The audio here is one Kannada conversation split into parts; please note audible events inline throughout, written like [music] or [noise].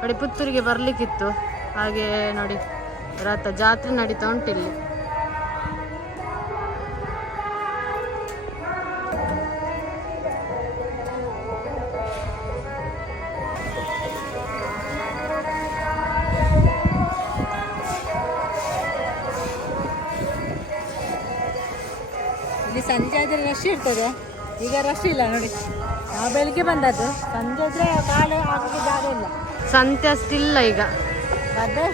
ನೋಡಿ, ಪುತ್ತೂರಿಗೆ ಬರಲಿಕ್ಕಿತ್ತು. ಹಾಗೆ ನೋಡಿ, ರಥ ಜಾತ್ರೆ ನಡೀತಾ ಉಂಟಿಲ್ಲಿ ಇಲ್ಲಿ. ಸಂಜೆ ಆದರೆ ರಶ್ ಇರ್ತದೆ. ಈಗ ರಶ್ ಇಲ್ಲ ನೋಡಿ. ನಾವು ಬೆಳಿಗ್ಗೆ ಬಂದದ್ದು. ಸಂಜೆ ಆದರೆ ಕಾಲು ಆಗೋಕ್ಕೆ ಜಾಗ ಇಲ್ಲ ಸಂತೆ ಅಷ್ಟಿಲ್ಲ ಈಗ. ಗದ್ದೆ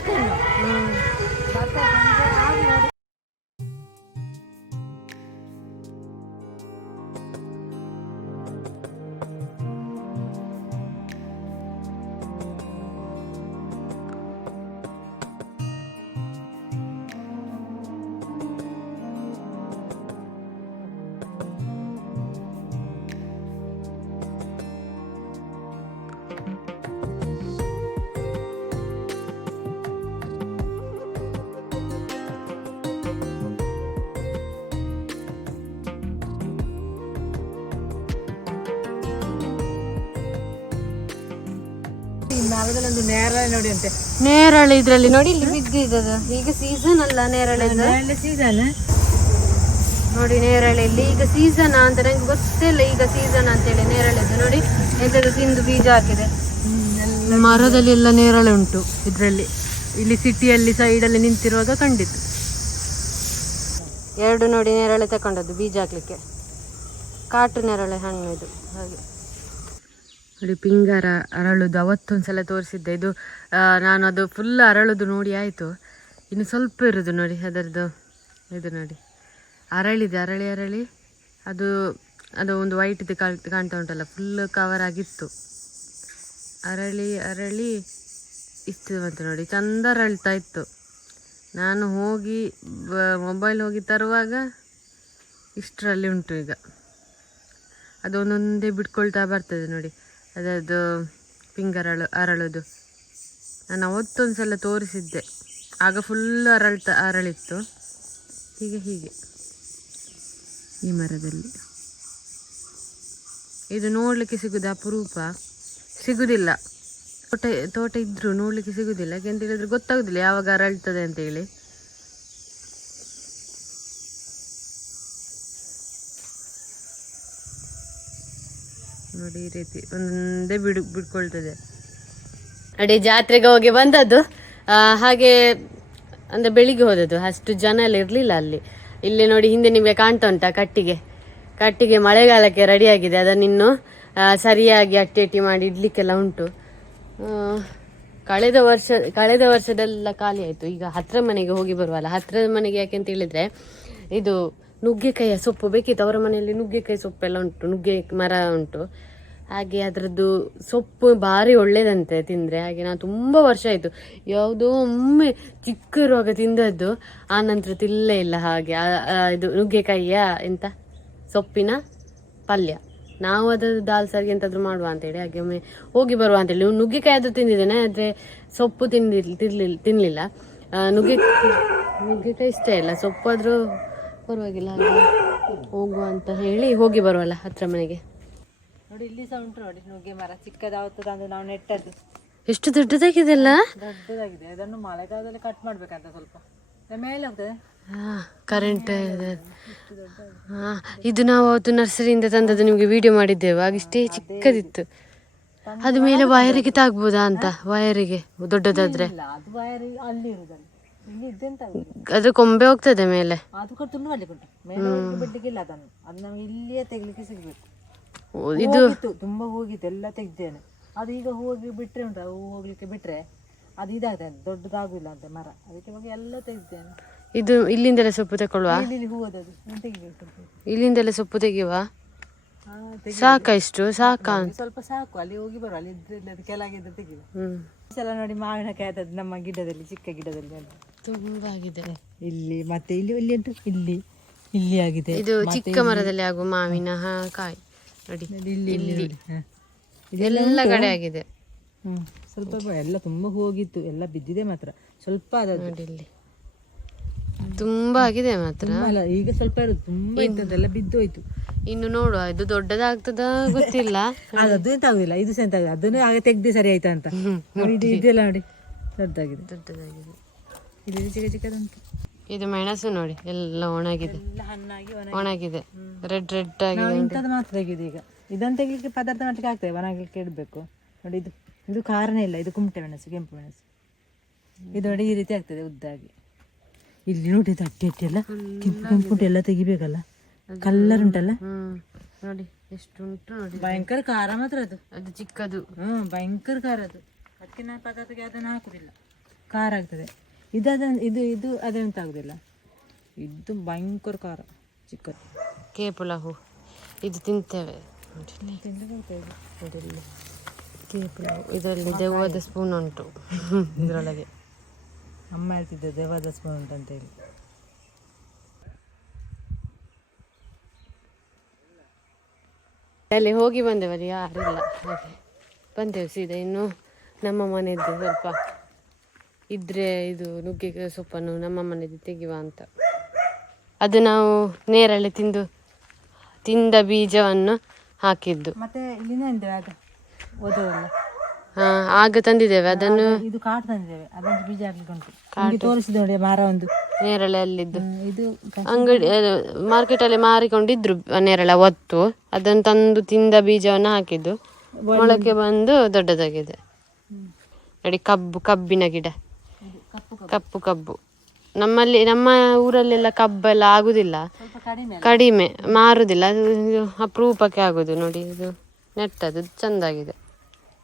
ನೋಡಿ ಅಂತೆ. ನೇರಳೆ ಇದ್ರಲ್ಲಿ ನೋಡಿ ಇಲ್ಲಿ ಬಿದ್ದಿದ್ದದು ಈಗ ಸೀಸನ್ ಅಲ್ಲ ನೇರಳೆ ಸೀಸನ್ ನೋಡಿ ನೇರಳೆ ಇಲ್ಲಿ. ಈಗ ಸೀಸನ್ ಅಂತ ನಂಗೆ ಗೊತ್ತೇ ಇಲ್ಲ ಈಗ ಸೀಸನ್ ಅಂತೇಳಿ ನೇರಳೆದು ನೋಡಿ ಎಂತದು ತಿಂದು ಬೀಜ ಹಾಕಿದೆ. ಮರದಲ್ಲಿ ಎಲ್ಲ ನೇರಳೆ ಉಂಟು ಇದರಲ್ಲಿ. ಇಲ್ಲಿ ಸಿಟಿಯಲ್ಲಿ ಸೈಡಲ್ಲಿ ನಿಂತಿರುವಾಗ ಕಂಡಿತ್ತು ಎರಡು ನೋಡಿ ನೇರಳೆ ತಕೊಂಡದ್ದು ಬೀಜ ಹಾಕ್ಲಿಕ್ಕೆ. ಕಾಟು ನೇರಳೆ ಹಣ್ಣು ಇದು. ಹಾಗೆ. ನೋಡಿ, ಪಿಂಗಾರ ಅರಳುದು ಅವತ್ತೊಂದ್ಸಲ ತೋರಿಸಿದ್ದೆ. ಇದು ನಾನು ಅದು ಫುಲ್ ಅರಳುದು ನೋಡಿ ಆಯಿತು. ಇನ್ನು ಸ್ವಲ್ಪ ಇರೋದು ನೋಡಿ, ಅದರದ್ದು, ಇದು ನೋಡಿ. ಅರಳಿದೆ, ಅರಳಿ ಅರಳಿ. ಅದು ಅದು ಒಂದು ವೈಟ್ದು ಕಾಣ್ತಾ ಉಂಟಲ್ಲ ಫುಲ್ ಕವರ್ ಆಗಿತ್ತು. ಅರಳಿ ಅರಳಿ, ಇತ್ತು ಅಂತ ನೋಡಿ, ಚಂದ ಅರಳ್ತಾ ಇತ್ತು. ನಾನು ಹೋಗಿ ಮೊಬೈಲ್ ಹೋಗಿ ತರುವಾಗ ಇಷ್ಟರಲ್ಲಿ ಉಂಟು ಈಗ. ಅದು ಒಂದೊಂದೇ ಬಿಟ್ಕೊಳ್ತಾ ಬರ್ತದೆ ನೋಡಿ. ಅದರದ್ದು ಅರಳು ಅರಳುದು. ನಾನು ಅವತ್ತೊಂದು ಸಲ ತೋರಿಸಿದ್ದೆ. ಆಗ ಫುಲ್ ಅರಳ್ತ, ಅರಳಿತ್ತು. ಹೀಗೆ ಹೀಗೆ. ಈ ಮರದಲ್ಲಿ. ಇದು ನೋಡಲಿಕ್ಕೆ ಸಿಗುದು ಅಪರೂಪ. ಸಿಗುವುದಿಲ್ಲ ತೋಟ ತೋಟ ಇದ್ದರೂ ನೋಡಲಿಕ್ಕೆ ಸಿಗುವುದಿಲ್ಲ ಯಾಕೆಂತ ಹೇಳಿದ್ರೆ ಗೊತ್ತಾಗೋದಿಲ್ಲ ಯಾವಾಗ ಅರಳ್ತದೆ ಅಂತ ನೋಡಿ ಈ ರೀತಿ ಒಂದೇ ಬಿಡು ಬಿಡ್ಕೊಳ್ತದೆ. ಅಡಿ ಜಾತ್ರೆಗೆ ಹೋಗಿ ಬಂದದ್ದು ಹಾಗೆ ಅಂದ್ರೆ ಬೆಳಿಗ್ಗೆ ಹೋದದ್ದು, ಅಷ್ಟು ಜನ ಎಲ್ಲ ಇರಲಿಲ್ಲ ಅಲ್ಲಿ. ಇಲ್ಲಿ ನೋಡಿ ಹಿಂದೆ ನಿಮಗೆ ಕಾಣ್ತಾ ಉಂಟಾ ಕಟ್ಟಿಗೆ. ಕಟ್ಟಿಗೆ ಮಳೆಗಾಲಕ್ಕೆ ರೆಡಿಯಾಗಿದೆ ಅದನ್ನಿನ್ನು ಸರಿಯಾಗಿ ಅಟ್ಟಿ ಅಟ್ಟಿ ಮಾಡಿ ಇಡ್ಲಿಕ್ಕೆಲ್ಲ ಉಂಟು. ಕಳೆದ ವರ್ಷ, ಕಳೆದ ವರ್ಷದೆಲ್ಲ ಖಾಲಿ ಆಯಿತು. ಈಗ ಹತ್ರ ಮನೆಗೆ ಹೋಗಿ ಬರುವಲ್ಲ ಹತ್ತಿರದ ಮನೆಗೆ ಯಾಕೆ ಅಂತ ಹೇಳಿದ್ರೆ, ಇದು ನುಗ್ಗೆಕಾಯಿಯ ಸೊಪ್ಪು ಬೇಕಿತ್ತು. ಅವರ ಮನೆಯಲ್ಲಿ ನುಗ್ಗೆಕಾಯಿ ಸೊಪ್ಪೆಲ್ಲ ಉಂಟು. ನುಗ್ಗೆ, ಮರ ಉಂಟು. ಹಾಗೆ ಅದರದ್ದು ಸೊಪ್ಪು ಭಾರಿ ಒಳ್ಳೇದಂತೆ ತಿಂದರೆ. ಹಾಗೆ ನಾನು ತುಂಬ ವರ್ಷ ಆಯಿತು. ಯಾವುದೋ ಒಮ್ಮೆ ಚಿಕ್ಕ ಇರುವಾಗ ತಿಂದದ್ದು. ಆ ನಂತರ ತಿಲ್ಲೇ ಇಲ್ಲ ಹಾಗೆ. ಇದು ನುಗ್ಗೆಕಾಯಿಯ ಎಂತ? ಸೊಪ್ಪಿನ ಪಲ್ಯ. ನಾವು ಅದು ದಾಲ್ ಸಾರಿಗೆ ಎಂತಾದ್ರೂ ಮಾಡುವ ಅಂತೇಳಿ. ಹಾಗೆ ಒಮ್ಮೆ ಹೋಗಿ ಬರುವ ಅಂತೇಳಿ. ನುಗ್ಗೆಕಾಯಿ ಆದರೂ ತಿಂದಿದ್ದೇನೆ, ಆದರೆ ಸೊಪ್ಪು ತಿಂದಿರ್ಲಿ ತಿರ್ಲಿಲ್ಲ ತಿನ್ನಲಿಲ್ಲ ನುಗ್ಗೆ, ನುಗ್ಗೆಕಾಯಿ ಇಷ್ಟ ಇಲ್ಲ. ಸೊಪ್ಪು ಆದರೂ ಪರವಾಗಿಲ್ಲ ಹಾಗೆ ಹೋಗುವ ಅಂತ ಹೇಳಿ ಹೋಗಿ ಬರುವಲ್ಲ ಹತ್ರ ಮನೆಗೆ. ನೋಡಿ ಇಲ್ಲಿ ಸಹ ಉಂಟು ನೋಡಿ ನುಗ್ಗೆ ಮರ ಚಿಕ್ಕದಾಗುತ್ತದೆ ಅಂದ್ರೆ ನಾವು ನೆಟ್ಟದ್ದು. ಎಷ್ಟು ದೊಡ್ಡದಾಗಿದೆ ಅಲ್ಲ ದೊಡ್ಡದಾಗಿದೆ. ಅದನ್ನು ಮಳೆಗಾಲದಲ್ಲಿ ಕಟ್ ಮಾಡ್ಬೇಕಂತ ಸ್ವಲ್ಪ. ಮೇಲೆ ಹೋಗ್ತದೆ. ಕರೆಂಟ್ ಹಾ ಇದು ನಾವು ಅವತ್ತು ನರ್ಸರಿಯಿಂದ ತಂದದ್ದು ನಿಮಗೆ ವಿಡಿಯೋ ಮಾಡಿದ್ದೇವೆ. ಆಗ ಇಷ್ಟೇ ಚಿಕ್ಕದಿತ್ತು. ಅದ ಮೇಲೆ ವಯರಿಗೆ ತಾಗ್ಬೋದಾ ಅಂತ ವಯರಿಗೆ ದೊಡ್ಡದಾದ್ರೆ? ಅದು ವಯರ್ ಅಲ್ಲಿ ಇರುದಲ್ಲ. ಆಗುದು? ಕೊಂಬೆ ಹೋಗ್ತದೆ ಮೇಲೆ. ಅದು ಮಾಡ್ಲಿಕ್ಕೆ ಉಂಟು. ಮೇಲೆ ಬಿಡ್ಲಿಕ್ಕಿಲ್ಲ ಅದನ್ನು. ಅದು ನಮಗೆ ಇಲ್ಲಿಯೇ ತೆಗಿಲಿಕ್ಕೆ ಸಿಗ್ಬೇಕು. ಇದು ತುಂಬಾ ಹೋಗಿತ್ತು ಎಲ್ಲ ತೆಗ್ದೇನೆ. ಅದು ಈಗ ಹೋಗಿ ಬಿಟ್ರೆ ಉಂಟು ಅವು ಹೋಗ್ಲಿಕ್ಕೆ ಬಿಟ್ರೆ ಅದು ಇದಾಗ್ತದೆ ದೊಡ್ಡದಾಗುದಿಲ್ಲ ಅಂತ ಮರ. ಅದಕ್ಕೆ ಹೋಗಿ ಎಲ್ಲ ತೆಗ್ದೇನೆ. ಇದು ಇಲ್ಲಿಂದಲೇ ಸೊಪ್ಪು ತಗೊಳ್ಳುವ ಇಲ್ಲಿಂದಲೇ ಸೊಪ್ಪು ತೆಗೆಯುವ? ಸಾಕ ಇಷ್ಟು? ಸಾಕ? ಸ್ವಲ್ಪ ಸಾಕು ಅಲ್ಲಿ ಹೋಗಿ ಬರುವ ಅಲ್ಲಿ ಅದು ಕೆಳಗಿದ್ದು ಹ್ಮ್. ಸಲ ನೋಡಿ ಮಾವಿನಕಾಯಿ ಆದದ್ದು ನಮ್ಮ ಗಿಡದಲ್ಲಿ ಚಿಕ್ಕ ಗಿಡದಲ್ಲಿ. ತುಂಬಾ ಆಗಿದೆ ಇಲ್ಲಿ ಮತ್ತೆ ಇಲ್ಲಿ ಇಲ್ಲಿ ಉಂಟು ಇಲ್ಲಿ ಇಲ್ಲಿ ಆಗಿದೆ. ಇದು ಚಿಕ್ಕ ಮರದಲ್ಲಿ ಆಗುವ ಮಾವಿನ ಕಾಯಿ. ನೋಡಿ ಇಲ್ಲಿ ಇಲ್ಲಿ. ಇದೆಲ್ಲ ಕಡೆ ಆಗಿದೆ. ಸ್ವಲ್ಪ ಎಲ್ಲ ತುಂಬಾ ಹೋಗಿತ್ತು. ಎಲ್ಲ ಬಿದ್ದಿದೆ ಮಾತ್ರ. ಸ್ವಲ್ಪ ನೋಡಿ ಇಲ್ಲಿ. ತುಂಬಾ ಆಗಿದೆ ಮಾತ್ರ. ಅಲ್ಲ ಈಗ ಸ್ವಲ್ಪ ಇರೋದು. ತುಂಬಾ ಇದ್ದದ್ದೆಲ್ಲ ಬಿದ್ದೋಯ್ತು ಇನ್ನು ನೋಡುವ. ಇದು ದೊಡ್ಡದಾಗ್ತದ ಗೊತ್ತಿಲ್ಲ. [laughs] ಅದು ಎಂತ ಆಗುದಿಲ್ಲ. ಇದು ಎಂತ ಆಗುದಿಲ್ಲ. ಅದನ್ನು ಆಗ ತೆಗ್ದೆ ಸರಿ ಆಯ್ತಾ ಅಂತ. ಇದೆಲ್ಲ ನೋಡಿ. ದೊಡ್ಡದಾಗಿದೆ. ದೊಡ್ಡದಾಗಿದೆ. ಇಲ್ಲಿ ಚಿಕ್ಕ ಚಿಕ್ಕದುಂಟು. ಇದು ಮೆಣಸು ನೋಡಿ ಎಲ್ಲ ಒಣಗಿದೆ. ಹಣ್ಣಾಗಿ ಒಣ ಒಣಗಿದೆ. ರೆಡ್ ರೆಡ್ ಆಗಿದೆ ಇಂಥದ್ದು ಮಾತ್ರ ತೆಗೆದು ಈಗ. ಇದನ್ನು ತೆಗಿಲಿಕ್ಕೆ ಪದಾರ್ಥ ಮಾಡ್ಲಿಕ್ಕೆ ಆಗ್ತದೆ ಒಣಗಲಿಕ್ಕೆ ಇಡಬೇಕು. ನೋಡಿ ಇದು ಇದು ಕಾರಣ ಇಲ್ಲ ಇದು ಕುಮಟೆ ಮೆಣಸು ಕೆಂಪು ಮೆಣಸು. ಇದು ನೋಡಿ ಈ ರೀತಿ ಆಗ್ತದೆ ಉದ್ದಾಗಿ. ಇಲ್ಲಿ ನೋಡಿ ಇದು ಅಟ್ಟಿ ಅಟ್ಟಿ ಎಲ್ಲ ಕೆಂಪು ಕೆಂಪು ಎಲ್ಲ ತೆಗಿಬೇಕಲ್ಲ? ಕಲ್ಲರ್ ಉಂಟಲ್ಲ? ನೋಡಿ ಎಷ್ಟು ಉಂಟು ನೋಡಿ. ಭಯಂಕರ ಖಾರ ಮಾತ್ರ ಅದು. ಅದು ಚಿಕ್ಕದು. ಹ್ಮ್ ಭಯಂಕರ ಖಾರ ಅದು. ಅದಕ್ಕೆ ನಾನು ಪದಾರ್ಥಕ್ಕೆ ಅದನ್ನು ಹಾಕುದಿಲ್ಲ. ಖಾರ ಆಗ್ತದೆ. ಇದದ ಇದು ಇದು ಅದಂತ ಆಗೋದಿಲ್ಲ. ಇದು ಭಯಂಕರ ಖಾರ ಚಿಕ್ಕದು. ಕೇಪುಳ ಹೂ ಇದು ತಿಂತೇವೆ. ನೋಡಿ ಹೂ ಇದರಲ್ಲಿ ದೆವ್ವದ ಸ್ಪೂನ್ ಉಂಟು. [laughs] ಇದರೊಳಗೆ. ಅಮ್ಮ ಹೇಳ್ತಿದ್ದೆ ದೆವ್ವದ ಸ್ಪೂನ್ ಅಂತ ಹೇಳಿ. ಅಲ್ಲಿ ಹೋಗಿ ಬಂದೆವಲ್ಲಿ ಯಾರಿಲ್ಲ ಹಾಗೆ. ಬಂದೆವು ಸೀದಾ ಇನ್ನು ನಮ್ಮ ಮನೆಯದ್ದು ಸ್ವಲ್ಪ ಇದ್ರೆ ಇದು ನುಗ್ಗೆ ಸೊಪ್ಪನ್ನು ನಮ್ಮ ಮನೆಯಲ್ಲಿ ತೆಗೆಯುವ ಅಂತ. ಅದು ನಾವು ನೇರಳೆ ತಿಂದು ತಿಂದ ಬೀಜವನ್ನು ಹಾಕಿದ್ದು. ಮತ್ತೆ ಹಾ, ಆಗ ತಂದಿದ್ದೇವೆ. ಅದನ್ನು ಇದು ಕಾಡು ತಂದಿದ್ದೇವೆ. ಅದೊಂದು ಬೀಜ ಹಾಕ್ಲಿಕ್ಕೆ ಉಂಟು. ನಿಮಗೆ ತೋರಿಸಿದ ನೋಡಿ ಮರ ಒಂದು. ನೇರಳೆ ಅಲ್ಲಿದ್ದು ಇದು ಅಂಗಡಿ ಮಾರ್ಕೆಟ್ ಅಲ್ಲಿ ಮಾರಿಕೊಂಡಿದ್ರು ನೇರಳೆ ಒತ್ತು. ಅದನ್ನು ತಂದು ತಿಂದ ಬೀಜವನ್ನು ಹಾಕಿದ್ದು. ಮೊಳಕೆ ಬಂದು ದೊಡ್ಡದಾಗಿದೆ. ನೋಡಿ ಕಬ್ಬು ಕಬ್ಬಿನ ಗಿಡ. ಕಪ್ಪು ಕಬ್ಬು. ನಮ್ಮಲ್ಲಿ ನಮ್ಮ ಊರಲ್ಲೆಲ್ಲ ಕಬ್ಬೆಲ್ಲ ಆಗುದಿಲ್ಲ. ಕಡಿಮೆ ಮಾರುದಿಲ್ಲ. ಅದು ಇದು ಅಪರೂಪಕ್ಕೆ ಆಗುದು ನೋಡಿ ಇದು ನೆಟ್ಟದು ಚಂದಾಗಿದೆ.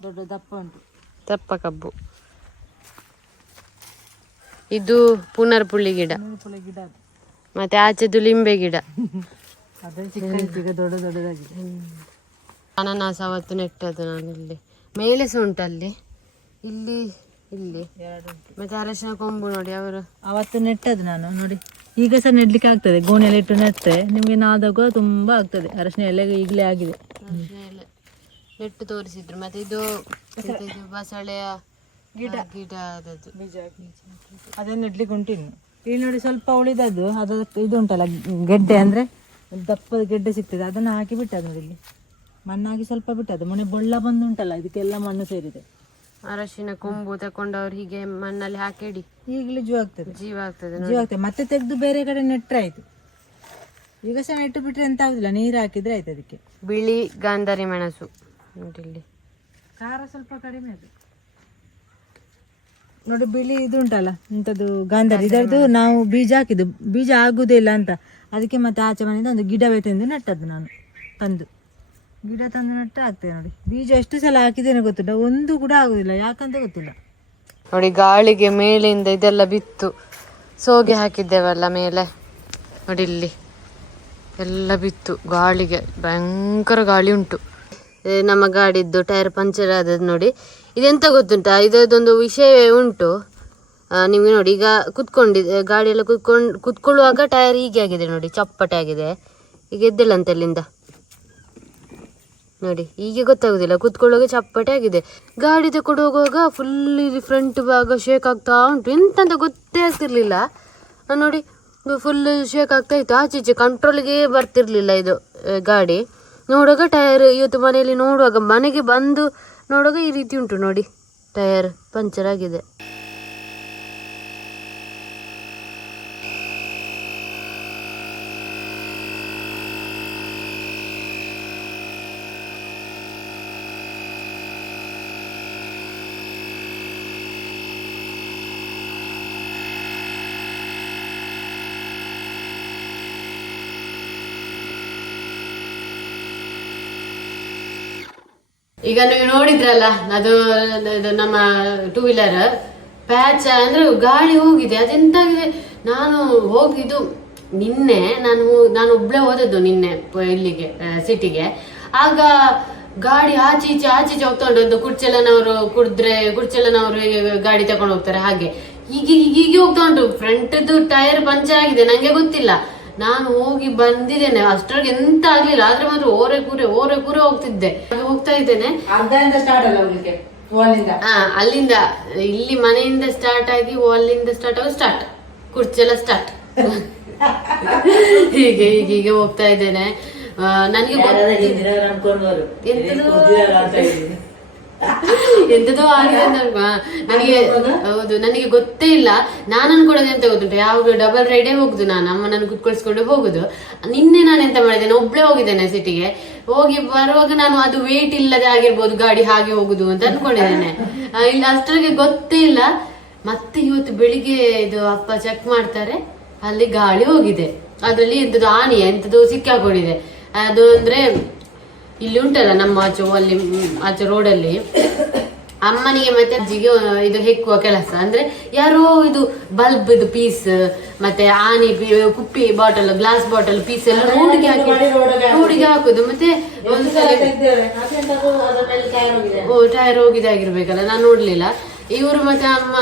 ದೊಡ್ಡ ದಪ್ಪ ಉಂಟು. ದಪ್ಪ ಕಬ್ಬು. ಇದು ಪುನರ್ಪುಳ್ಳಿ ಗಿಡ. ಗಿಡ ಮತ್ತೆ ಆಚೆದು ಲಿಂಬೆ ಗಿಡ. [laughs] ದೊಡ್ಡ ದೊಡ್ಡದಾಗಿದೆ. ಅನಾನಸ್ ಅವತ್ತು ನೆಟ್ಟದ್ದು ನಾನು ಇಲ್ಲಿ ಮೇಲೆ ಸಹ ಉಂಟಲ್ಲಿ. ಇಲ್ಲಿ ಇಲ್ಲಿ. ಮತ್ತೆ ಅರಶಿನ ಕೊಂಬು ನೋಡಿ ಅವರು. ಅವತ್ತು ನೆಟ್ಟದ್ದು ನಾನು ನೋಡಿ. ಈಗ ಸಹ ನೆಡ್ಲಿಕ್ಕೆ ಆಗ್ತದೆ. ಗೋಣಿಯಲ್ಲಿ ಇಟ್ಟು ನೆಟ್ಟೆ. ನಿಮಗೆ ನಾದಾಗ ತುಂಬಾ ಆಗ್ತದೆ. ಅರಶಿನ ಎಲೆ ಈಗಲೇ ಆಗಿದೆ. ನೆಟ್ಟು ತೋರಿಸಿದ್ರು. ಮತ್ತೆ ಇದು ಬಸಳೆಯ ಗಿಡ. ಗಿಡ ಆದದ್ದು. ಬೀಜ ಅದನ್ನ ನೆಡ್ಲಿಕ್ಕೆ ಉಂಟು ಇನ್ನು. ಇಲ್ಲಿ ನೋಡಿ ಸ್ವಲ್ಪ ಉಳಿದದ್ದು. ಅದು ಇದು ಉಂಟಲ್ಲ ಗೆಡ್ಡೆ ಅಂದ್ರೆ ದಪ್ಪದ ಗೆಡ್ಡೆ ಸಿಗ್ತದೆ. ಅದನ್ನ ಹಾಕಿ ಬಿಟ್ಟದ್ದು ನೋಡಿ ಇಲ್ಲಿ. ಮಣ್ಣಾಗಿ ಸ್ವಲ್ಪ ಬಿಟ್ಟದ್ದು. ಮೊನ್ನೆ ಬೊಳ್ಳ ಬಂದು ಉಂಟಲ್ಲ ಇದಕ್ಕೆಲ್ಲ ಮಣ್ಣು ಸೇರಿದೆ. ಅರಶಿನ ಕೊಂಬು ತಕೊಂಡವ್ರು ಹೀಗೆ ಮಣ್ಣಲ್ಲಿ ಹಾಕಿಡಿ. ಈಗಲೂ ಜೀವ ಆಗ್ತದೆ. ಜೀವ ಆಗ್ತದೆ ಜೀವ ಆಗ್ತದೆ. ಮತ್ತೆ ತೆಗೆದು ಬೇರೆ ಕಡೆ ನೆಟ್ಟರೆ ಆಯ್ತು. ಈಗ ಸಹ ನೆಟ್ಟು ಬಿಟ್ರೆ ಎಂತ ಆಗುದಿಲ್ಲ. ನೀರು ಹಾಕಿದ್ರೆ ಆಯ್ತು ಅದಕ್ಕೆ. ಬಿಳಿ ಗಾಂಧಾರಿ ಮೆಣಸು. ನೋಡಿ ಇಲ್ಲಿ ಖಾರ ಸ್ವಲ್ಪ ಕಡಿಮೆ ಅದು ನೋಡಿ ಬಿಳಿ ಇದು ಉಂಟಲ್ಲ ಇಂಥದ್ದು ಗಾಂಧಾರಿ. ಇದರದ್ದು ನಾವು ಬೀಜ ಹಾಕಿದ್ದು. ಬೀಜ ಆಗುದೇ ಇಲ್ಲ ಅಂತ. ಅದಕ್ಕೆ ಮತ್ತೆ ಆಚೆ ಮನೆಯಿಂದ ಒಂದು ಗಿಡವೇ ತಂದು ನೆಟ್ಟದ್ದು ನಾನು ತಂದು. ಗಿಡ ತಂದು ನೆಟ್ಟು ಆಗ್ತದೆ ನೋಡಿ. ಬೀಜ ಎಷ್ಟು ಸಲ ಹಾಕಿದ್ದೇನೆ ಗೊತ್ತಿಲ್ಲ ಒಂದು ಕೂಡ ಆಗುದಿಲ್ಲ. ಯಾಕಂತ ಗೊತ್ತಿಲ್ಲ. ನೋಡಿ, ಗಾಳಿಗೆ ಮೇಲಿಂದ ಇದೆಲ್ಲ ಬಿತ್ತು. ಸೋಗೆ ಹಾಕಿದ್ದೇವಲ್ಲ ಮೇಲೆ. ನೋಡಿ ಇಲ್ಲಿ. ಎಲ್ಲ ಬಿತ್ತು. ಗಾಳಿಗೆ ಭಯಂಕರ ಗಾಳಿ ಉಂಟು. ನಮ್ಮ ಗಾಡಿದ್ದು ಟೈರ್ ಪಂಚರ್ ಆದದ್ದು ನೋಡಿ. ಇದೆಂತ ಗೊತ್ತುಂಟಾ? ಇದೊಂದು ವಿಷಯವೇ ಉಂಟು. ನಿಮಗೆ ನೋಡಿ, ಈಗ ಕುತ್ಕೊಂಡಿದೆ ಗಾಡಿಯೆಲ್ಲ ಕುತ್ಕೊಂಡು, ಕುತ್ಕೊಳ್ಳುವಾಗ ಟೈರ್ ಹೀಗೆ ಆಗಿದೆ ನೋಡಿ. ಚಪ್ಪಟೆ ಆಗಿದೆ. ಈಗ ಎದ್ದಿಲ್ಲಂತೆ ಅಲ್ಲಿಂದ ನೋಡಿ ಈಗ ಗೊತ್ತಾಗುದಿಲ್ಲ. ಕುತ್ಕೊಳ್ಳೋಕೆ ಚಪ್ಪಟೆ ಆಗಿದೆ. ಗಾಡಿ ತಕೊಂಡು ಹೋಗುವಾಗ ಫುಲ್ ಇಲ್ಲಿ ಫ್ರಂಟ್ ಭಾಗ ಶೇಕ್ ಆಗ್ತಾ ಉಂಟು. ಎಂತಂತ ಗೊತ್ತೇ ಆಗ್ತಿರ್ಲಿಲ್ಲ. ನೋಡಿ ಫುಲ್ ಶೇಕ್ ಆಗ್ತಾ ಇತ್ತು. ಆಚೆ ಈಚೆ ಕಂಟ್ರೋಲ್ಗೆ ಬರ್ತಿರ್ಲಿಲ್ಲ ಇದು ಗಾಡಿ. ನೋಡುವಾಗ ಟಯರ್ ಇವತ್ತು ಮನೆಯಲ್ಲಿ ನೋಡುವಾಗ ಮನೆಗೆ ಬಂದು ನೋಡುವಾಗ ಈ ರೀತಿ ಉಂಟು ನೋಡಿ. ಟಯರ್ ಪಂಚರ್ ಆಗಿದೆ. ಈಗ ನೀವು ನೋಡಿದ್ರಲ್ಲ, ಅದು ನಮ್ಮ ಟೂ ವೀಲರ್ ಪ್ಯಾಚ್ ಅಂದ್ರೆ ಗಾಳಿ ಹೋಗಿದೆ, ಅದೆಂತಾಗಿದೆ? ನಾನು ಹೋಗಿದ್ದು ನಿನ್ನೆ, ನಾನು ನಾನು ಒಬ್ಳೆ ಹೋದದ್ದು ನಿನ್ನೆ ಇಲ್ಲಿಗೆ ಸಿಟಿಗೆ ಆಗ ಗಾಡಿ ಆಚೆ ಈಚೆ ಆಚೆ ಈಚೆ ಹೋಗ್ತಾ ಉಂಟು ಒಂದು ಕುರ್ಚೆಲ್ಲನವರು ಕುಡಿದ್ರೆ ಕುರ್ಚೆಲ್ಲನವರು ಗಾಡಿ ತಕೊಂಡು ಹೋಗ್ತಾರೆ ಹಾಗೆ. ಈಗ ಹೀಗೆ ಹೋಗ್ತಾ ಉಂಟು. ಫ್ರಂಟ್ದು ಟೈರ್ ಪಂಚರ್ ಆಗಿದೆ, ನಂಗೆ ಗೊತ್ತಿಲ್ಲ. ನಾನು ಹೋಗಿ ಬಂದಿದ್ದೇನೆ. ಅಷ್ಟೊಳಗೆ ಎಂತ ಆಗ್ಲಿಲ್ಲ. ಆದ್ರೆ ಮಾತ್ರ ಓರೆ ಕೂರೆ ಓರೆ ಕೂರೆ ಹೋಗ್ತಿದ್ದೆ. ಹಾಗೆ ಹೋಗ್ತಾ ಇದ್ದೇನೆ. ಆ ಅಲ್ಲಿಂದ. ಇಲ್ಲಿ ಮನೆಯಿಂದ ಸ್ಟಾರ್ಟ್ ಆಗಿ ಅಲ್ಲಿಂದ ಸ್ಟಾರ್ಟ್ ಆಗಿ ಸ್ಟಾರ್ಟ್ ಕುರ್ಚೆಲ್ಲ ಸ್ಟಾರ್ಟ್ ಹೀಗೆ ಹೀಗೆ ಹೀಗೆ ಹೋಗ್ತಾ ಇದ್ದೇನೆ. ನನಗೆ ಎಂತದೋ ಆಗಿದೆ ನನಗೆ ಹೌದು ನನಗೆ ಗೊತ್ತೇ ಇಲ್ಲ. ನಾನು ಅನ್ಕೊಳ್ಳೋದು ಎಂತ ಗೊತ್ತುಂಟು? ಯಾವಾಗ ಡಬಲ್ ರೈಡೇ ಹೋಗುದು ನಾನು ಅಮ್ಮ ನಾನು ಕುತ್ಕೊಳ್ಸ್ಕೊಂಡು ಹೋಗುದು. ನಿನ್ನೆ ನಾನು ಎಂತ ಮಾಡಿದ್ದೇನೆ ಒಬ್ಳೆ ಹೋಗಿದ್ದೇನೆ ಸಿಟಿಗೆ. ಹೋಗಿ ಬರುವಾಗ ನಾನು ಅದು ವೇಟ್ ಇಲ್ಲದೆ ಆಗಿರ್ಬೋದು ಗಾಡಿ ಹಾಗೆ ಹೋಗುದು ಅಂತ ಅನ್ಕೊಂಡಿದ್ದೇನೆ. ಇಲ್ಲ ಅಷ್ಟರಿಗೆ ಗೊತ್ತೇ ಇಲ್ಲ. ಮತ್ತೆ ಇವತ್ತು ಬೆಳಿಗ್ಗೆ ಇದು ಅಪ್ಪ ಚೆಕ್ ಮಾಡ್ತಾರೆ. ಅಲ್ಲಿ ಗಾಳಿ ಹೋಗಿದೆ. ಅದ್ರಲ್ಲಿ ಎಂತದ್ದು ಆನೆ ಎಂತದ್ದು ಸಿಕ್ಕಾಕೊಂಡಿದೆ. ಅದು ಅಂದ್ರೆ ಇಲ್ಲಿ ಉಂಟಲ್ಲ ನಮ್ಮ ಆಚೆ ಅಲ್ಲಿ ಆಚೆ ರೋಡಲ್ಲಿ ಅಮ್ಮನಿಗೆ ಮತ್ತೆ ಅಜ್ಜಿಗೆ ಇದು ಹೆಕ್ಕುವ ಕೆಲಸ. ಅಂದ್ರೆ ಯಾರೋ ಇದು ಬಲ್ಬ್ ಇದು ಪೀಸ್ ಮತ್ತೆ ಆನೆ ಪಿ- ಕುಪ್ಪಿ ಬಾಟಲ್ ಗ್ಲಾಸ್ ಬಾಟಲ್ ಪೀಸ್ ಎಲ್ಲ ರೋಡಿಗೆ ಹಾಕಿ ರೋಡಿಗೆ ಹಾಕುದು. ಮತ್ತೆ ಒಂದ್ಸಲ ಓ ಟೈರ್ ಹೋಗಿದೆ ಆಗಿರ್ಬೇಕಲ್ಲ. ನಾನು ನೋಡ್ಲಿಲ್ಲ. ಇವರು ಮತ್ತೆ ಅಮ್ಮ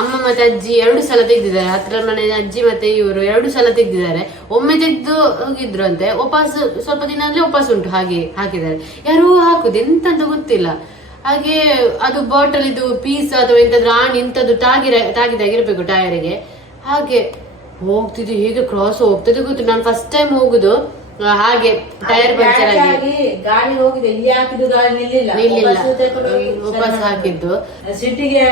ಅಮ್ಮ ಮತ್ತೆ ಅಜ್ಜಿ ಎರಡು ಸಲ ತೆಗ್ದಿದ್ದಾರೆ. ಹತ್ರ ಮನೆ ಅಜ್ಜಿ ಮತ್ತೆ ಇವರು ಎರಡು ಸಲ ತೆಗ್ದಿದ್ದಾರೆ. ಒಮ್ಮೆ ತೆಗ್ದು ಹೋಗಿದ್ರು ಅಂತೆ ಉಪವಾಸ ಸ್ವಲ್ಪ ದಿನ ಅಂದ್ರೆ ಉಪವಾಸ ಉಂಟು, ಹಾಗೆ ಹಾಕಿದ್ದಾರೆ. ಯಾರು ಹಾಕುದು ಎಂತಂತ ಗೊತ್ತಿಲ್ಲ. ಹಾಗೆ ಅದು ಬಾಟಲ್ ಇದು ಪೀಸ್ ಅಥವಾ ಎಂತಾದ್ರೂ ಆಣಿ, ಇಂಥದ್ದು ತಾಗಿರ, ತಾಗಿದಾಗಿರ್ಬೇಕು ಟೈರಿಗೆ ಹಾಗೆ ಹೋಗ್ತಿದ್ದು, ಹೇಗೆ ಕ್ರಾಸ್ ಹೋಗ್ತದೆ ಗೊತ್ತು, ನಾನು ಫಸ್ಟ್ ಟೈಮ್ ಹೋಗುದು. ಹಾಗೆ ಟೈರ್ ಪಂಚರ್ ಆಗಿ ಗಾಳಿ ಹೋಗಿದೆ. ಇಲ್ಲಿ ಹಾಕಿದ್ದು ಗಾಳಿ ನಿಲ್ಲಿಲ್ಲ. ವಾಪಸ್ ಹಾಕಿದ್ದು. ಸಿಟಿಗೆ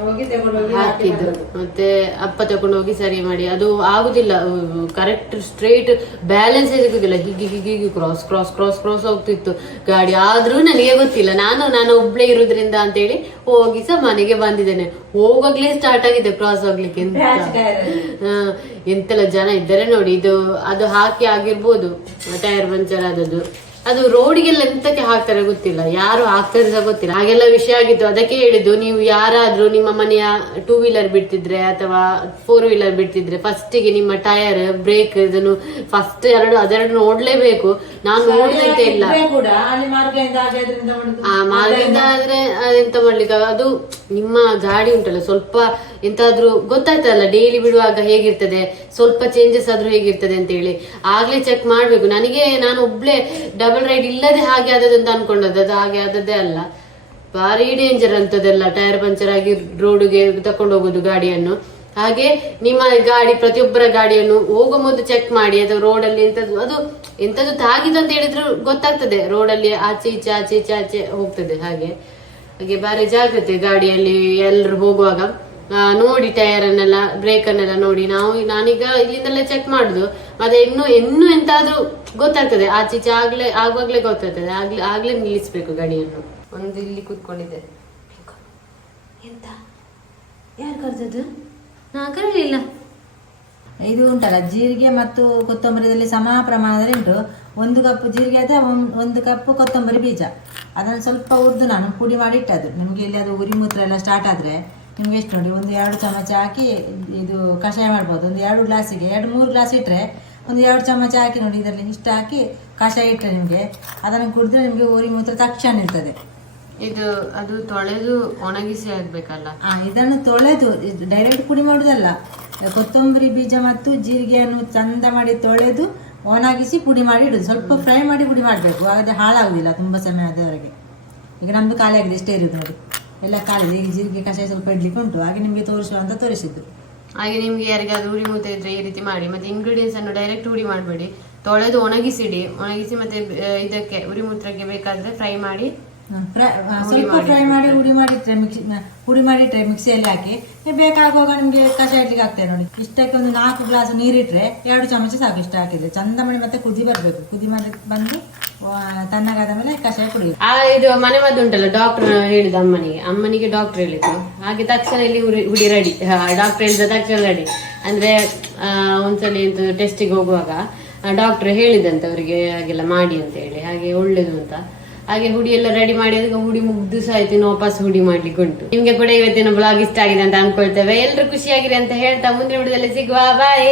ಹೋಗಿ ತಗೊಂಡು ಹೋಗಿ ಹಾಕಿದ್ದು. ಮತ್ತೆ ಅಪ್ಪ ತಕೊಂಡು ಹೋಗಿ ಸರಿ ಮಾಡಿ. ಅದು ಆಗುದಿಲ್ಲ. ಕರೆಕ್ಟ್ ಸ್ಟ್ರೈಟ್ ಬ್ಯಾಲೆನ್ಸ್ ಸಿಗುದಿಲ್ಲ. ಹೀಗೆ ಹೀಗೆ ಹೀಗೆ ಕ್ರಾಸ್ ಕ್ರಾಸ್ ಕ್ರಾಸ್ ಕ್ರಾಸ್ ಹೋಗ್ತಿತ್ತು. ಗಾಡಿ ಆದ್ರೂ ನನಗೆ ಗೊತ್ತಿಲ್ಲ. ನಾನು ನಾನು ಒಬ್ಳೆ ಇರುದ್ರಿಂದ ಅಂತೇಳಿ ಹೋಗಿ ಸಹ ಮನೆಗೆ ಬಂದಿದ್ದೇನೆ. ಹೋಗಾಗ್ಲೇ ಸ್ಟಾರ್ಟ್ ಆಗಿದೆ ಕ್ರಾಸ್ ಹೋಗ್ಲಿಕ್ಕೆ. ಎಂತೆಲ್ಲ ಜನ ಇದ್ದಾರೆ ನೋಡಿ ಇದು ಅದು ಹಾಕಿ ಆಗಿರ್ಬೋದು ಟೈರ್ ಪಂಚರ್ ಆದದ್ದು. ಅದು ರೋಡಿಗೆಲ್ಲ ಎಂತಕ್ಕೆ ಹಾಕ್ತಾರೆ ಗೊತ್ತಿಲ್ಲ ಯಾರು ಹಾಕ್ತಾರೆ ಸಹ ಗೊತ್ತಿಲ್ಲ. ಹಾಗೆಲ್ಲ ವಿಷಯ ಆಗಿತ್ತು ಅದಕ್ಕೆ ಹೇಳಿದ್ದು ನೀವು ಯಾರಾದ್ರೂ ನಿಮ್ಮ ಮನೆಯ ಟೂ ವೀಲರ್ ಬಿಡ್ತಿದ್ರೆ ಅಥವಾ ಫೋರ್ ವೀಲರ್ ಬಿಡ್ತಿದ್ರೆ ಫಸ್ಟಿಗೆ ನಿಮ್ಮ ಟೈರ್ ಬ್ರೇಕ್ ಇದನ್ನು ಫಸ್ಟ್ ಎರಡು ಅದೆರಡು ನೋಡ್ಲೇಬೇಕು. ನಾನು ನೋಡ್ಲಿಕ್ಕೆ ಇಲ್ಲ. ಆ ಮಾರ್ಗದಿಂದ ಆದ್ರೆ ಎಂತ ಮಾಡ್ಲಿಕ್ಕೆ ಅದು ನಿಮ್ಮ ಗಾಡಿ ಉಂಟಲ್ಲ ಸ್ವಲ್ಪ ಎಂತಾದ್ರೂ ಗೊತ್ತಾಯ್ತಲ್ಲ ಡೈಲಿ ಬಿಡುವಾಗ ಹೇಗಿರ್ತದೆ, ಸ್ವಲ್ಪ ಚೇಂಜಸ್ ಆದ್ರೂ ಹೇಗಿರ್ತದೆ ಅಂತ ಹೇಳಿ ಆಗ್ಲೇ ಚೆಕ್ ಮಾಡ್ಬೇಕು. ನನಗೆ ನಾನು ಒಬ್ಳೆ ಡಬಲ್ ರೈಡ್ ಇಲ್ಲದೆ ಹಾಗೆ ಆದದ್ದು ಅಂತ ಅನ್ಕೊಂಡದ್ದು. ಅದು ಹಾಗೆ ಆದದ್ದೇ ಅಲ್ಲ. ಭಾರಿ ಡೇಂಜರ್ ಅಂತದೆಲ್ಲ ಟೈರ್ ಪಂಚರ್ ಆಗಿ ರೋಡ್ಗೆ ತಕೊಂಡು ಹೋಗೋದು ಗಾಡಿಯನ್ನು. ಹಾಗೆ ನಿಮ್ಮ ಗಾಡಿ, ಪ್ರತಿಯೊಬ್ಬರ ಗಾಡಿಯನ್ನು ಹೋಗೋ ಮೊದಲು ಚೆಕ್ ಮಾಡಿ. ಅಥವಾ ರೋಡಲ್ಲಿ ಎಂತದ್ದು ಅದು ಎಂತದ್ದು ತಾಗಿದ್ದು ಅಂತ ಹೇಳಿದ್ರು ಗೊತ್ತಾಗ್ತದೆ. ರೋಡಲ್ಲಿ ಆಚೆ, ಈಚೆ ಆಚೆ ಈಚೆ, ಆಚೆ ಹೋಗ್ತದೆ. ಹಾಗೆ ಹಾಗೆ ಬಾರಿ ಜಾಗ್ರತೆ ಗಾಡಿಯಲ್ಲಿ ಎಲ್ಲರೂ ಹೋಗುವಾಗ. ನೋಡಿ ಟೈರ್ ಅನ್ನೆಲ್ಲ ಬ್ರೇಕ್ ಅನ್ನೆಲ್ಲ ನೋಡಿ. ನಾವು ನಾನೀಗ ಇಲ್ಲಿಂದಲೇ ಚೆಕ್ ಮಾಡುದು. ಮತ್ತೆ ಇನ್ನು ಇನ್ನು ಎಂತಾದ್ರೂ ಗೊತ್ತಾಗ್ತದೆ. ಆಚೆ ಈಚೆ ಆಗ್ಲೇ ಆಗುವಾಗ್ಲೇ ಗೊತ್ತಾಗ್ತದೆ. ಆಗ್ಲೇ ಆಗ್ಲೇ ನಿಲ್ಲಿಸ್ಬೇಕು ಗಾಡಿಯನ್ನು. ಒಂದು ಇಲ್ಲಿ ಕೂತ್ಕೊಂಡಿದೆ ಎಂತ? ಯಾರು ಕರೆದದ್ದು? ನಾ ಕರೀಲಿಲ್ಲ. ಇದು ಉಂಟಲ್ಲ ಜೀರಿಗೆ ಮತ್ತು ಕೊತ್ತಂಬರಿದಲ್ಲಿ ಸಮ ಪ್ರಮಾಣದಲ್ಲಿ ಉಂಟು. ಒಂದು ಕಪ್ ಜೀರಿಗೆ ಆದರೆ ಒಂದು ಕಪ್ ಕೊತ್ತಂಬರಿ ಬೀಜ. ಅದನ್ನು ಸ್ವಲ್ಪ ಹುರಿದು ನಾನು ಪುಡಿ ಮಾಡಿ ಇಟ್ಟದ್ದು. ನಿಮಗೆ ಇಲ್ಲಿ ಅದು ಉರಿ ಮೂತ್ರ ಎಲ್ಲ ಸ್ಟಾರ್ಟ್ ಆದರೆ. ನಿಮ್ಗೆ ಎಷ್ಟು ನೋಡಿ ಒಂದು ಎರಡು ಚಮಚ ಹಾಕಿ ಇದು ಕಷಾಯ ಮಾಡ್ಬೋದು. ಒಂದು ಎರಡು ಗ್ಲಾಸಿಗೆ ಎರಡು ಮೂರು ಗ್ಲಾಸ್ ಇಟ್ಟರೆ ಒಂದು ಎರಡು ಚಮಚ ಹಾಕಿ ನೋಡಿ ಇದರಲ್ಲಿ ಇಷ್ಟು ಹಾಕಿ ಕಷಾಯ ಇಟ್ಟರೆ ನಿಮಗೆ. ಅದನ್ನು ಕುಡಿದ್ರೆ ನಿಮಗೆ ಊರಿ ಮೂತ್ರ ತಕ್ಷಣ ಇರ್ತದೆ. ಇದು ಅದು ತೊಳೆದು ಒಣಗಿಸಿ ಆಗಬೇಕಲ್ಲ ಹಾಂ ಇದನ್ನು ತೊಳೆದು ಡೈರೆಕ್ಟ್ ಪುಡಿ ಮಾಡೋದಲ್ಲ. ಕೊತ್ತಂಬರಿ ಬೀಜ ಮತ್ತು ಜೀರಿಗೆಯನ್ನು ಚಂದ ಮಾಡಿ ತೊಳೆದು ಒಣಗಿಸಿ ಪುಡಿ ಮಾಡಿ ಇಡೋದು. ಸ್ವಲ್ಪ ಫ್ರೈ ಮಾಡಿ ಪುಡಿ ಮಾಡಬೇಕು. ಹಾಗಾದ್ರೆ ಹಾಳಾಗೋದಿಲ್ಲ ತುಂಬ ಸಮಯದವರೆಗೆ ಈಗ ನಮ್ಮದು ಖಾಲಿ ಆಗಿದೆ ಇಷ್ಟೇ ಇರೋದು ನೋಡಿ. ಎಲ್ಲ ಕಾಲಿದೆ. ಈಗ ಜೀರಿಗೆ ಕಷಾಯ ಸ್ವಲ್ಪ ಇಡ್ಲಿಕ್ಕೆ ಉಂಟು ಹಾಗೆ ನಿಮಗೆ ತೋರಿಸುವ ಅಂತ ತೋರಿಸಿದ್ದು ಹಾಗೆ ನಿಮ್ಗೆ ಯಾರಿಗಾದ್ರೂ ಹುಡಿ ಮೂತ ಇದ್ರೆ ಈ ರೀತಿ ಮಾಡಿ. ಮತ್ತೆ ಇಂಗ್ರೀಡಿಯನ್ಸ್ ಅನ್ನು ಡೈರೆಕ್ಟ್ ಹುಡಿ ಮಾಡಬೇಡಿ. ತೊಳೆದು ಒಣಗಿಸಿಡಿ. ಒಣಗಿಸಿ ಮತ್ತೆ ಇದಕ್ಕೆ ಉರಿ ಮೂತ್ರಕ್ಕೆ ಬೇಕಾದ್ರೆ ಫ್ರೈ ಮಾಡಿ. ಸ್ವಲ್ಪ ಫ್ರೈ ಮಾಡಿ ಹುಡಿ ಮಾಡಿಟ್ರೆ ಮಿಕ್ಸಿ ಹುಡಿ ಮಾಡಿಟ್ರೆ ಮಿಕ್ಸಿಯಲ್ಲಿ ಹಾಕಿ. ಬೇಕಾಗುವಾಗ ನಿಮಗೆ ಕಷಾಯ ಇಡ್ಲಿಕ್ಕೆ ಆಗ್ತದೆ ನೋಡಿ. ಇಷ್ಟಕ್ಕೆ ಒಂದು ನಾಲ್ಕು ಗ್ಲಾಸ್ ನೀರಿಟ್ರೆ ಎರಡು ಚಮಚ ಸಾಕು ಇಷ್ಟ ಹಾಕಿದ್ರೆ. ಚಂದ ಮಾಡಿ ಮತ್ತೆ ಕುದಿ ಬರಬೇಕು. ಕುದಿ ಮಾಡಿ ಬಂದು ಆ, ಇದು ಮನೆ ಮದ್ದು ಡಾಕ್ಟರ್ ಹೇಳಿದ ಅಮ್ಮನಿಗೆ. ಅಮ್ಮನಿಗೆ ಡಾಕ್ಟರ್ ಹೇಳಿದ್ರು ಹಾಗೆ ತಕ್ಷಣ ಇಲ್ಲಿ ಹುಡಿ ರೆಡಿ ಡಾಕ್ಟರ್ ಹೇಳಿದ ತಕ್ಷಣ ರೆಡಿ ಅಂದ್ರೆ ಒಂದ್ಸಲ ಇದು ಟೆಸ್ಟಿಗೆ ಹೋಗುವಾಗ ಡಾಕ್ಟರ್ ಹೇಳಿದಂತೆ ಅವರಿಗೆ ಹಾಗೆಲ್ಲ ಮಾಡಿ ಅಂತ ಹೇಳಿ. ಹಾಗೆ ಒಳ್ಳೇದು ಅಂತ. ಹಾಗೆ ಹುಡಿ ಎಲ್ಲ ರೆಡಿ ಮಾಡಿ ಹುಡಿ ಮುಗ್ದು ಸಹ ಆಯ್ತು ಇನ್ನು ವಾಪಸ್ ಹುಡಿ ಮಾಡ್ಲಿಕ್ಕೆ ಉಂಟು. ನಿಮ್ಗೆ ಕೂಡ ಇವತ್ತಿನ ಬ್ಲಾಗ್ ಇಷ್ಟ ಆಗಿದೆ ಅಂತ ಅನ್ಕೊಳ್ತೇವೆ. ಎಲ್ಲರೂ ಖುಷಿಯಾಗಿದೆ ಅಂತ ಹೇಳ್ತಾ, ಮುಂದಿನ ವಿಡಿಯೋದಲ್ಲಿ ಸಿಗುವ. ಬಾಯ್